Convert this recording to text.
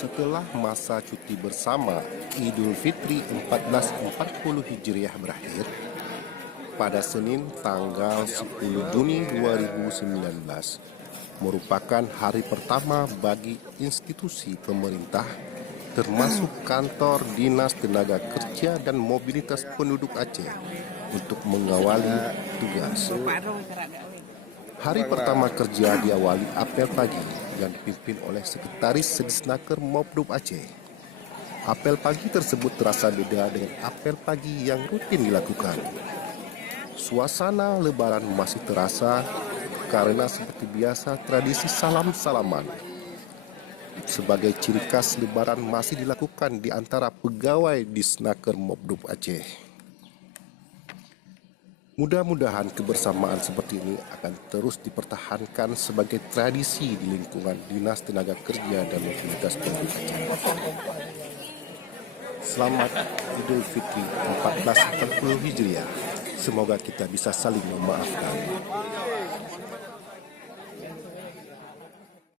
Setelah masa cuti bersama Idul Fitri 1440 Hijriah berakhir, pada Senin tanggal 10 Juni 2019 merupakan hari pertama bagi institusi pemerintah termasuk kantor Dinas Tenaga Kerja dan Mobilitas Penduduk Aceh untuk mengawali tugas. Hari pertama kerja diawali apel pagi yang dipimpin oleh Sekretaris Sedisnaker Mopdub Aceh. Apel pagi tersebut terasa beda dengan apel pagi yang rutin dilakukan. Suasana lebaran masih terasa karena seperti biasa tradisi salam-salaman sebagai ciri khas lebaran masih dilakukan di antara pegawai Disnaker Mopdub Aceh. Mudah-mudahan kebersamaan seperti ini akan terus dipertahankan sebagai tradisi di lingkungan Dinas Tenaga Kerja dan Mobilitas Penduduk Aceh. Selamat Idul Fitri 1440 Hijriah. Semoga kita bisa saling memaafkan.